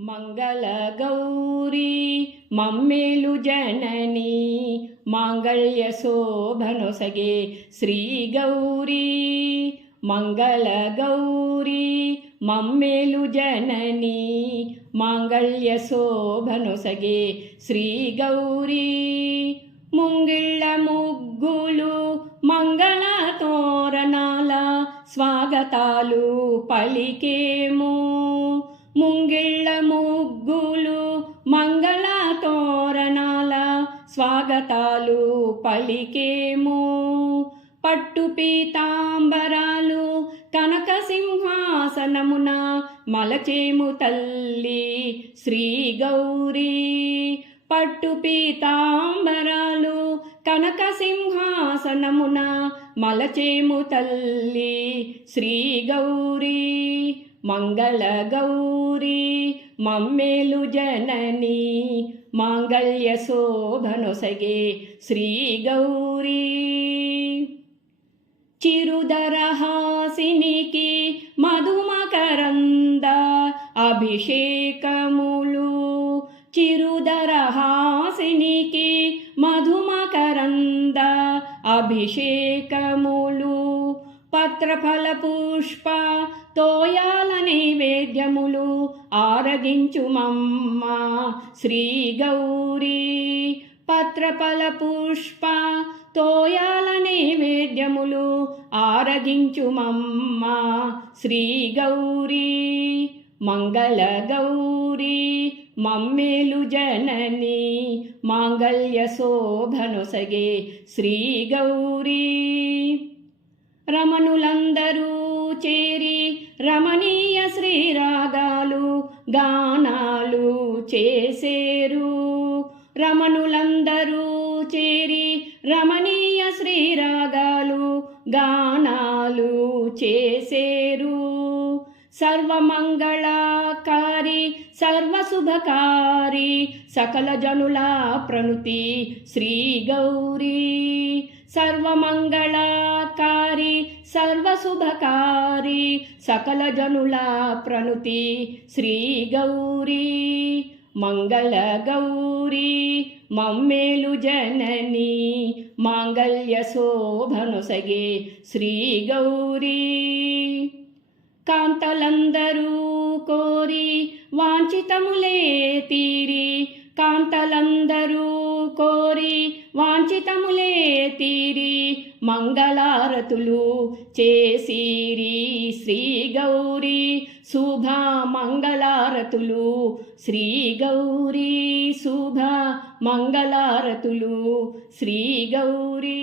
మంగళగౌరీ మమ్మేలు జననీ మాంగళ్య శోభనొసగే శ్రీ గౌరీ మంగళగౌరీ మమ్మేలు జననీ మాంగళ్య శోభనొసగే శ్రీ గౌరీ ముంగిళ్ళ ముగ్గులు మంగళ తోరణాల స్వాగతాలు పలికేము ముంగిళ్ళ ముగ్గులు మంగళ తోరణాల స్వాగతాలు పలికేము పట్టు పీతాంబరాలు కనక సింహాసనమున మలచేము తల్లి శ్రీ గౌరీ పట్టు పీతాంబరాలు కనక సింహాసనమున మలచేము తల్లి శ్రీ గౌరీ మంగళ గౌరీ మమ్మేలు జననీ మాంగళ్య శోభనొసగే శ్రీ గౌరీ చిరుదరహాసినికి మధుమకరంద అభిషేకములు చిరుదరహాసినికి మధుమకరంద అభిషేకములు పత్రఫల పుష్ప తోయాల నైవేద్యములు ఆరగించుమమ్మ శ్రీ గౌరీ పత్రఫల పుష్ప తోయాల నైవేద్యములు ఆరగించుమమ్మ శ్రీ గౌరీ మంగళ గౌరీ మమ్మేలు జననీ మాంగళ్య శోభనొసగే శ్రీ గౌరీ రమణులందరూ చేరి రమణీయ శ్రీరాగాలు గానాలు చేసేరు రమణులందరూ చేరి రమణీయ శ్రీరాగాలు గానాలు చేసేరు సర్వమంగళకారి సర్వశుభకారి సకల జనుల ప్రణుతి శ్రీ గౌరీ సర్వమంగళకారి సర్వశుభకారి సకల జనుల ప్రణుతి శ్రీ గౌరీ మంగళ గౌరీ మమ్మేలు జననీ మాంగళ్య శోభనొసగే శ్రీ గౌరీ కాంతలందరూ కోరి వాంఛితములే తీరి కాంతలందరూ కోరి వాంఛితములే తీరి మంగళారతులు చేసిరి శ్రీ గౌరీ శుభ మంగళారతులు శ్రీ గౌరీ శుభ మంగళారతులు శ్రీ గౌరీ